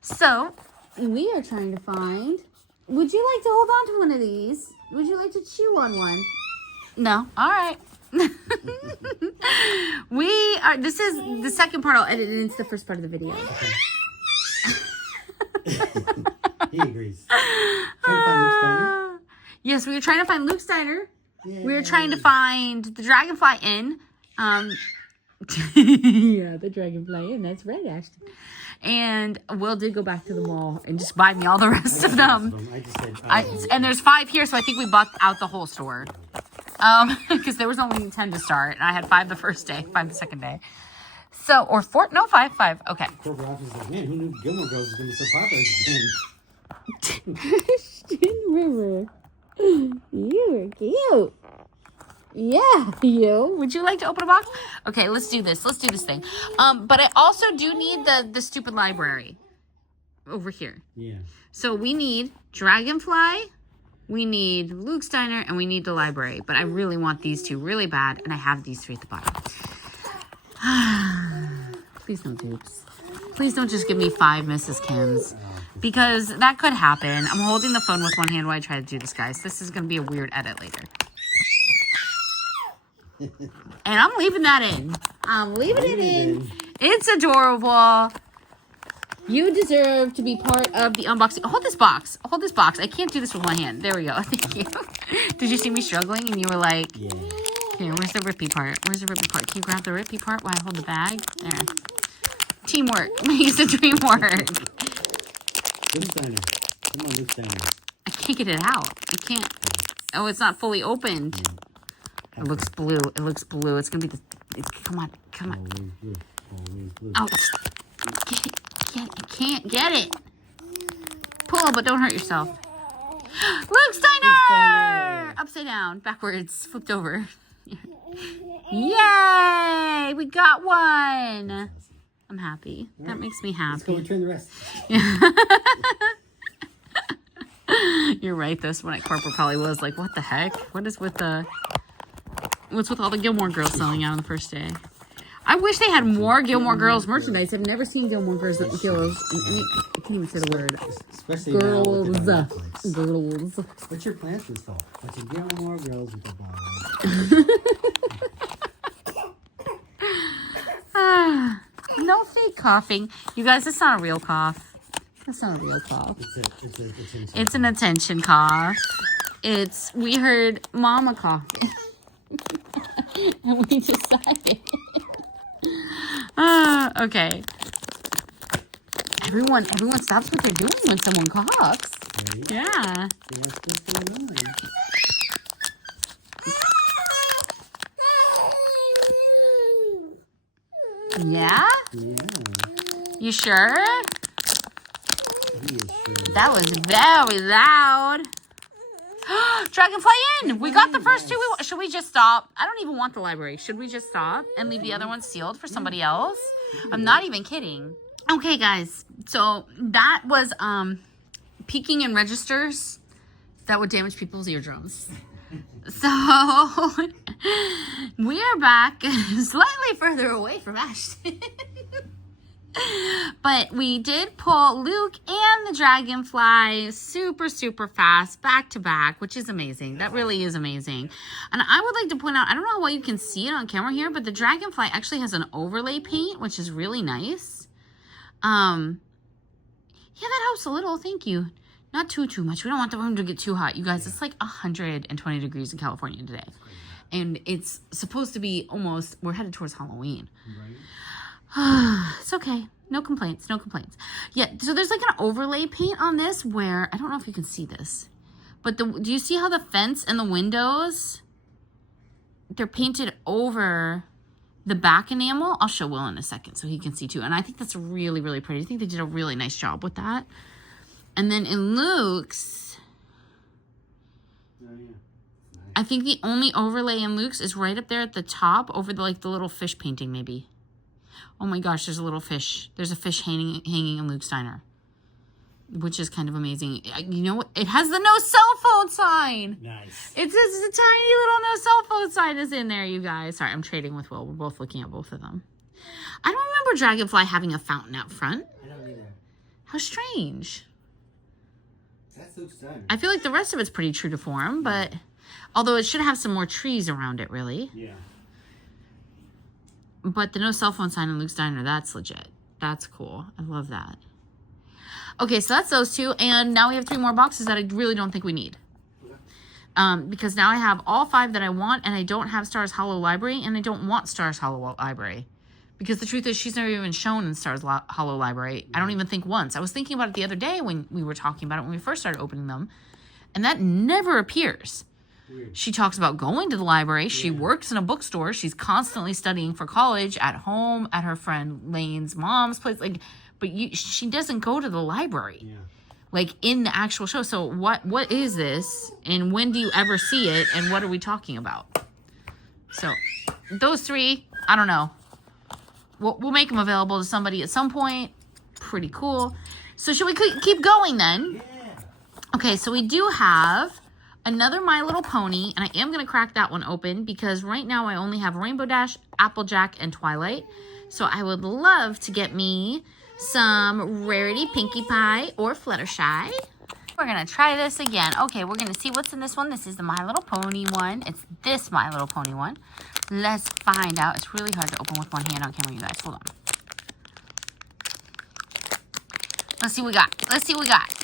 So, we are trying to find... Would you like to hold on to one of these? Would you like to chew on one? No? All right. This is the second part. I'll edit it into the first part of the video. He agrees. Trying to find Luke Steiner? Yes, we were trying to find Luke Steiner. Yay. We were trying to find the Dragonfly Inn. Yeah, the Dragonfly Inn. That's right, Ashton. And Will did go back to the mall and just buy me all the rest of them. And there's 5 here, so I think we bought out the whole store. Because there was only 10 to start, and I had 5 the first day, 5 the second day. So, or 4, no, 5. Okay. Poor Ralph is like, man, who knew Gilmore Girls was going to be so popular again? River, you are cute. Yeah, you. Would you like to open a box? Okay, let's do this. Let's do this thing. But I also do need the stupid library over here. Yeah. So we need Dragonfly, we need Luke Steiner, and we need the library. But I really want these 2 really bad, and I have these 3 at the bottom. Please no dupes. Please don't just give me 5 Mrs. Kims. Because that could happen. I'm holding the phone with one hand while I try to do this, guys. This is going to be a weird edit later. And I'm leaving that in. I'm leaving it in. It's adorable. You deserve to be part of the unboxing. Hold this box. Hold this box. I can't do this with one hand. There we go. Thank you. Did you see me struggling? And you were like, yeah. Here, where's the rippy part? Where's the rippy part? Can you grab the rippy part while I hold the bag? There. Teamwork makes the dream work. Luke Steiner. Come on, Luke Steiner. I can't get it out. I can't. Oh, it's not fully opened. Yeah. It looks blue. It looks blue. It's gonna be the. Come on. Come on. Always blue. Always blue. Oh, get it. Get it. I can't get it. Pull, but don't hurt yourself. Luke Steiner! Upside down. Backwards. Flipped over. Yay! We got one. I'm happy. Right. That makes me happy. Let's go return the rest. You're right. This one at corporate probably was like, what the heck? What's with all the Gilmore Girls selling out on the first day? I wish they had more Gilmore Girls merchandise. I've never seen Gilmore Girls in any. I can't even say the word. Especially girls. Girls. What's your plans this fall? What's your Gilmore Girls with the ball? No fake coughing. You guys, it's not a real cough. That's not a real cough. It's an attention cough. We heard Mama coughing. And we decided. Okay. Everyone stops what they're doing when someone coughs. Right? Yeah. Yeah? Yeah. You sure? He is sure. That was very loud. Dragonfly Inn! We got the first 2. Should we just stop? I don't even want the library. Should we just stop and leave the other one sealed for somebody else? I'm not even kidding. Okay, guys. So that was peeking in registers that would damage people's eardrums. So we are back slightly further away from Ashton. But we did pull Luke and the Dragonfly super, super fast, back to back, which is amazing. That really is amazing. And I would like to point out, I don't know how well you can see it on camera here, but the Dragonfly actually has an overlay paint, which is really nice. Yeah, that helps a little. Thank you. Not too much. We don't want the room to get too hot. You guys, it's like 120 degrees in California today. And it's supposed to be almost, we're headed towards Halloween. Right. It's okay. No complaints. No complaints. Yeah, so there's like an overlay paint on this where, I don't know if you can see this, but do you see how the fence and the windows, they're painted over the back enamel? I'll show Will in a second so he can see too. And I think that's really, really pretty. I think they did a really nice job with that. And then in Luke's, I think the only overlay in Luke's is right up there at the top over the little fish painting maybe. Oh my gosh, there's a little fish. There's a fish hanging in Luke Steiner, which is kind of amazing. You know what? It has the no cell phone sign. Nice. It's a tiny little no cell phone sign is in there, you guys. Sorry, I'm trading with Will. We're both looking at both of them. I don't remember Dragonfly having a fountain out front. I don't How strange. That looks done. I feel like the rest of it's pretty true to form, but although it should have some more trees around it, really. Yeah. But the no cell phone sign in Luke's Diner, that's legit. That's cool. I love that. Okay, so that's those two. And now we have 3 more boxes that I really don't think we need. Because now I have all 5 that I want, and I don't have Stars Hollow Library, and I don't want Stars Hollow Library. Because the truth is, she's never even shown in Stars Hollow Library. I don't even think once. I was thinking about it the other day when we were talking about it, when we first started opening them. And that never appears. Weird. She talks about going to the library. She works in a bookstore. She's constantly studying for college at home, at her friend Lane's mom's place. Like, but she doesn't go to the library. Yeah. Like in the actual show. So what is this? And when do you ever see it? And what are we talking about? So those 3, I don't know. We'll make them available to somebody at some point. Pretty cool. So should we keep going then? Yeah. Okay, so we do have another My Little Pony, and I am going to crack that one open because right now I only have Rainbow Dash, Applejack, and Twilight. So I would love to get me some Rarity Pinkie Pie or Fluttershy. We're going to try this again. Okay, we're going to see what's in this one. This is the My Little Pony one. It's this My Little Pony one. Let's find out. It's really hard to open with one hand on camera, you guys. Hold on. Let's see what we got. Let's see what we got.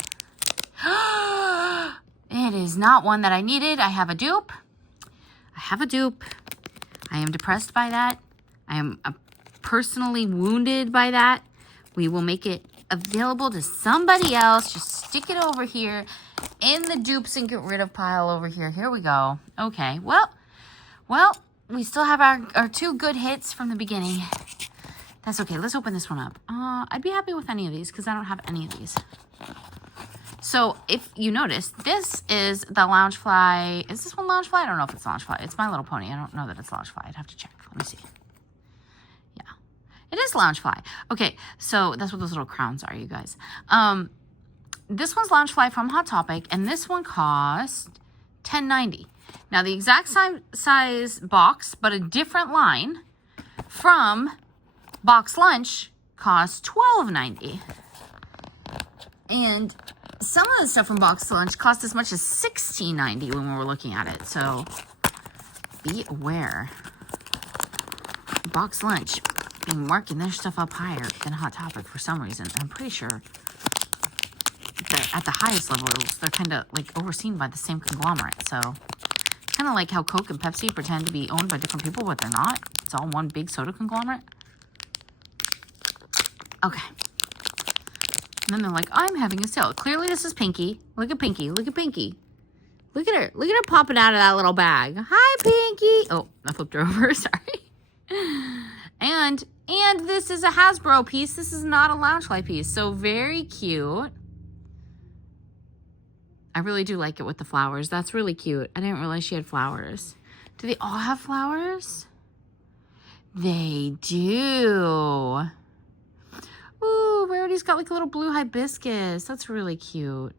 It is not one that I needed. I have a dupe. I am depressed by that. I am personally wounded by that. We will make it available to somebody else. Just stick it over here in the dupes and get rid of pile over here. Here we go. Okay. Well, we still have our 2 good hits from the beginning. That's okay. Let's open this one up. I'd be happy with any of these because I don't have any of these. So if you notice, this is the Loungefly. Is this one Loungefly? I don't know if it's Loungefly. It's My Little Pony. I don't know that it's Loungefly. I'd have to check. Let me see. Yeah, it is Loungefly. Okay, so that's what those little crowns are, you guys. This one's Loungefly from Hot Topic, and this one cost $10.90. Now the exact size box, but a different line from Box Lunch costs $12.90. And some of the stuff from Box Lunch cost as much as $16.90 when we were looking at it. So be aware. Box Lunch being marking their stuff up higher than Hot Topic for some reason. I'm pretty sure that at the highest levels, they're kind of like overseen by the same conglomerate. So kind of like how Coke and Pepsi pretend to be owned by different people, but they're not. It's all one big soda conglomerate. Okay. And then they're like, I'm having a sale. Clearly this is Pinkie. Look at Pinkie. Look at Pinkie. Look at her. Look at her popping out of that little bag. Hi, Pinkie. Oh, I flipped her over. Sorry. And this is a Hasbro piece. This is not a Loungefly piece. So very cute. I really do like it with the flowers. That's really cute. I didn't realize she had flowers. Do they all have flowers? They do. Ooh, Rarity's got like a little blue hibiscus. That's really cute.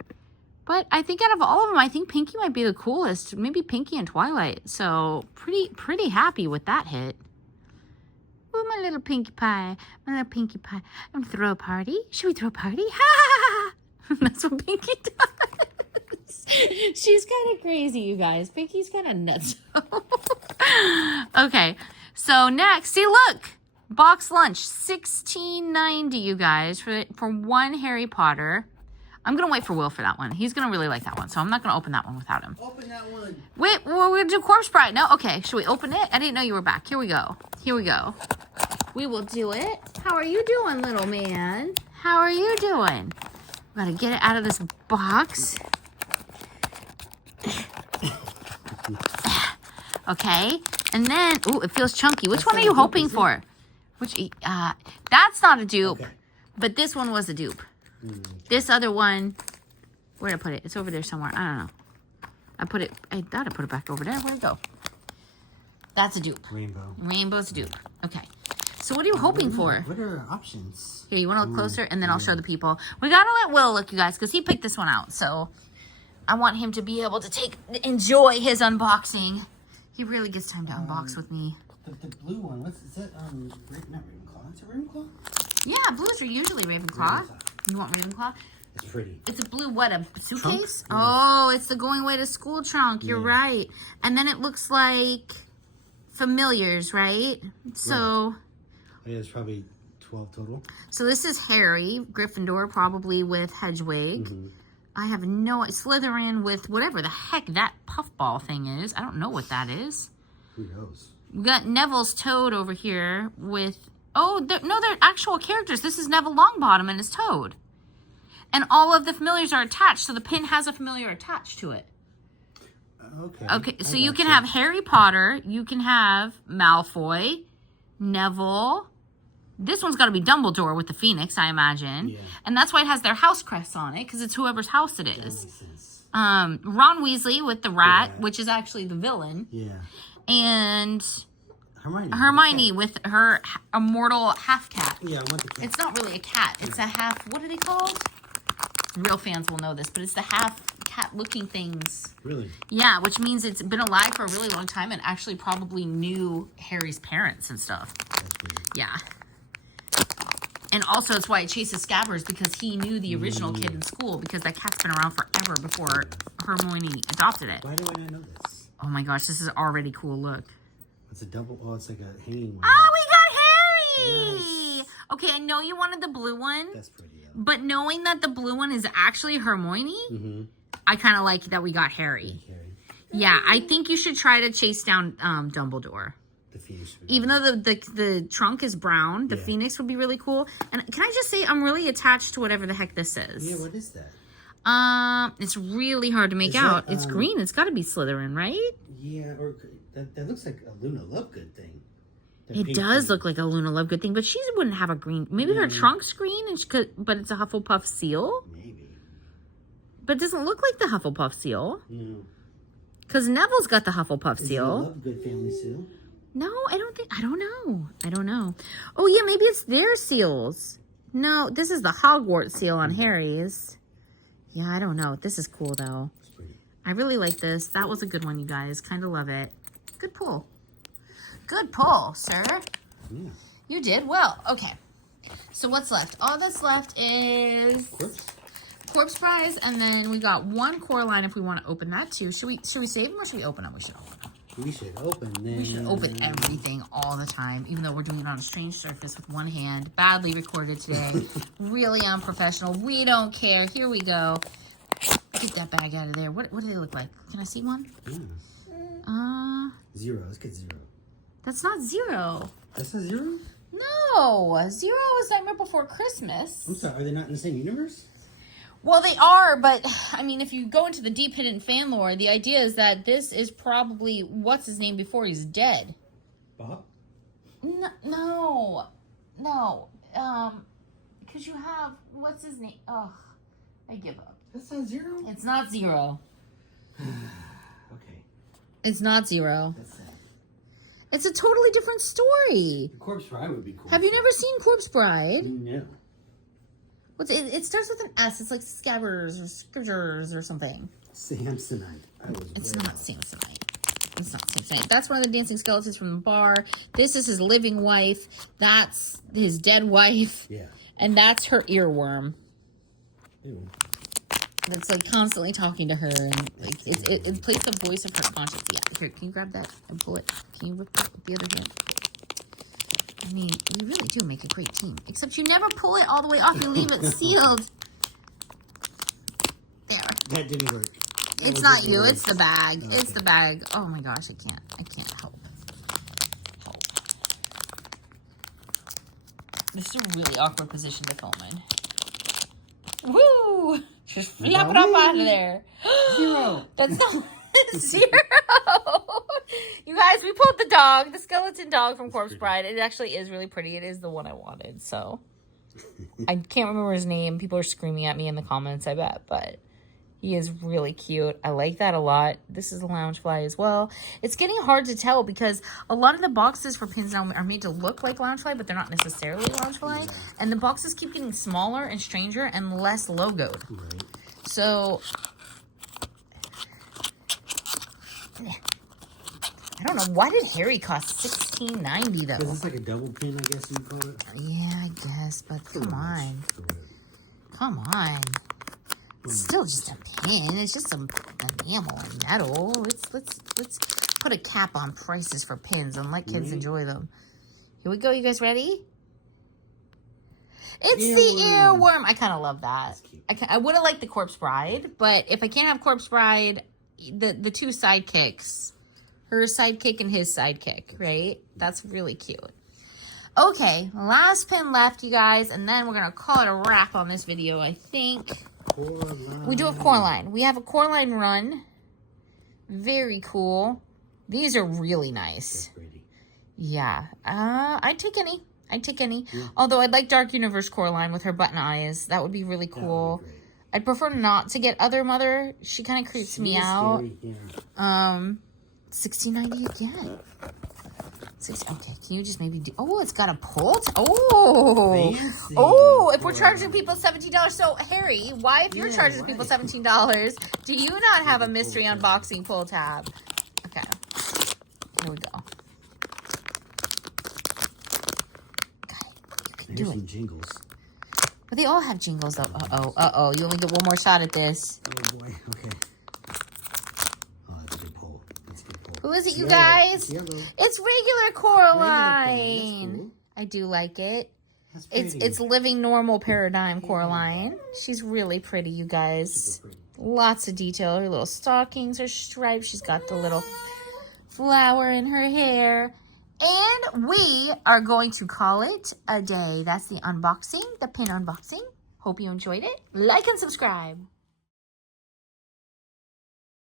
But I think out of all of them, I think Pinkie might be the coolest. Maybe Pinkie and Twilight. So pretty happy with that hit. Ooh, my little Pinkie Pie. My little Pinkie Pie. I'm gonna throw a party. Should we throw a party? Ha! That's what Pinkie does. She's kind of crazy, you guys. Pinkie's kind of nuts. Okay, so next, see, look. Box Lunch, $16.90, you guys, for one Harry Potter. I'm going to wait for Will for that one. He's going to really like that one, so I'm not going to open that one without him. Open that one. Wait, we're going to do Corpse Bride. No? Okay, should we open it? I didn't know you were back. Here we go. Here we go. We will do it. How are you doing, little man? How are you doing? Got to get it out of this box. Okay, and then, ooh, it feels chunky. Which one are you hoping for? Which, that's not a dupe, okay. But this one was a dupe. This other one, where did I put it? It's over there somewhere. I don't know. I thought I put it back over there. Where'd it go? That's a dupe. Rainbow. Rainbow's a dupe. Okay. So what are you hoping for? What are our options? Here, you want to look closer? And then I'll show the people. We got to let Will look, you guys, because he picked this one out. So I want him to be able to enjoy his unboxing. He really gets time to unbox with me. The blue one, is that, not Ravenclaw? Is it Ravenclaw? Yeah, blues are usually Ravenclaw. You want Ravenclaw? It's pretty. It's a blue, what, a suitcase? Trunk? Oh, it's the going away to school trunk. You're right. And then it looks like familiars, right? So... Yeah, it's probably 12 total. So this is Harry, Gryffindor, probably with Hedwig. I have no... Slytherin with whatever the heck that puffball thing is. I don't know what that is. Who knows? We got Neville's Toad over here with... Oh, no, they're actual characters. This is Neville Longbottom and his Toad. And all of the familiars are attached, so the pin has a familiar attached to it. Okay, so you can have Harry Potter. You can have Malfoy, Neville. This one's got to be Dumbledore with the Phoenix, I imagine. Yeah. And that's why it has their house crest on it, because it's whoever's house it is. Ron Weasley with the rat, which is actually the villain. Yeah. And... Hermione with her immortal half cat. Yeah, I want the cat. It's not really a cat. It's a half... What are they called? Real fans will know this, but it's the half cat-looking things. Really? Yeah, which means it's been alive for a really long time and actually probably knew Harry's parents and stuff. That's weird. Yeah. And also, it's why it chases Scabbers, because he knew the original kid in school, because that cat's been around forever before Hermione adopted it. Why do I not know this? Oh my gosh, this is already cool. Look. It's a double... Oh, it's like a hanging one. Oh, we got Harry! Nice. Okay, I know you wanted the blue one. That's pretty, yeah. But knowing that the blue one is actually Hermione, I kind of like that we got Harry. Yeah, I think you should try to chase down Dumbledore. The Phoenix. Even though the trunk is brown, the Phoenix would be really cool. And can I just say, I'm really attached to whatever the heck this is. Yeah, what is that? It's really hard to make out. It's green. It's got to be Slytherin, right? Yeah, or that looks like a Luna Lovegood thing. It does look like a Luna Lovegood thing, but she wouldn't have a green. Maybe her trunk's green, and but it's a Hufflepuff seal. Maybe. But it doesn't look like the Hufflepuff seal. No. Because Neville's got the Hufflepuff seal. It's a Lovegood family seal. No, I don't know. Oh, yeah, maybe it's their seals. No, this is the Hogwarts seal on Harry's. Yeah, I don't know. This is cool, though. It's pretty. I really like this. That was a good one, you guys. Kind of love it. Good pull. Good pull, sir. Yeah. You did well. Okay. So what's left? All that's left is Corpse Prize, and then we got one Coraline if we want to open that too. Should we save them or should we open them? We should open them. We should open them. We should open everything all the time, even though we're doing it on a strange surface with one hand. Badly recorded today. Really unprofessional. We don't care. Here we go. Get that bag out of there. What do they look like? Can I see one? Yeah. 0. Let's get 0. That's not 0. That's not 0? No. 0 is Nightmare Before Christmas. I'm sorry. Are they not in the same universe? Well, they are, but, I mean, if you go into the deep hidden fan lore, the idea is that this is probably, what's his name before he's dead? Bob? No. Because you have, what's his name? Ugh, I give up. That's not 0? It's not 0. Okay. It's not 0. That's sad. It's a totally different story. Corpse Bride would be cool. Have you never seen Corpse Bride? No. It starts with an S. It's like Scabbers or Scriptures or something. Samsonite. It's not Samsonite. It's not Samsonite. That's one of the dancing skeletons from the bar. This is his living wife. That's his dead wife. Yeah. And that's her earworm. Ew. That's like constantly talking to her, and like it plays the voice of her conscience. Yeah. Here, can you grab that and pull it? Can you rip it with the other hand? I mean, you really do make a great team. Except you never pull it all the way off. You leave it sealed. There. That didn't work. It's not you. It's the bag. Okay. It's the bag. Oh my gosh, I can't help. This is a really awkward position to film in. Woo! Just flap it up out of there. 0. That's not 0. You guys, we pulled the dog, the skeleton dog from Corpse Bride. It actually is really pretty. It is the one I wanted, so. I can't remember his name. People are screaming at me in the comments, I bet, but he is really cute. I like that a lot. This is a Loungefly as well. It's getting hard to tell because a lot of the boxes for pins now are made to look like Loungefly, but they're not necessarily Loungefly. And the boxes keep getting smaller and stranger and less logoed. Right. So, I don't know. Why did Harry cost $16.90 though? Because it's like a double pin, I guess you'd call it. Yeah, I guess. But come on. come on. It's still just a pin. It's just some enamel and metal. Let's put a cap on prices for pins and let kids enjoy them. Here we go. You guys ready? It's the earworm. I kind of love that. I would have liked the Corpse Bride, but if I can't have Corpse Bride, the two sidekicks, her sidekick and his sidekick, right? That's really cute. Okay, last pin left, you guys, and then we're going to call it a wrap on this video, I think. We do have Coraline. We have a Coraline run. Very cool. These are really nice. Yeah. I'd take any. Yeah. Although I'd like Dark Universe Coraline with her button eyes. That would be really cool. I'd prefer not to get Other Mother. She kind of creeps me out. Scary, yeah. $16.90 again. Okay, can you just maybe do... Oh, it's got a pull... Oh! Fancy. Oh, if we're charging people $17... So, Harry, why if you're charging people $17, do you not have a mystery unboxing pull tab? Okay. Here we go. Okay, you can do it. Some jingles. But they all have jingles, though. Uh-oh. You only get one more shot at this. Oh, boy. Okay. Who is it, you guys? It's regular Coraline. Cool. I do like it. It's living normal paradigm Coraline. She's really pretty, you guys. Lots of detail. Her little stockings, her stripes. She's got the little flower in her hair. And we are going to call it a day. That's the unboxing, the pin unboxing. Hope you enjoyed it. Like and subscribe.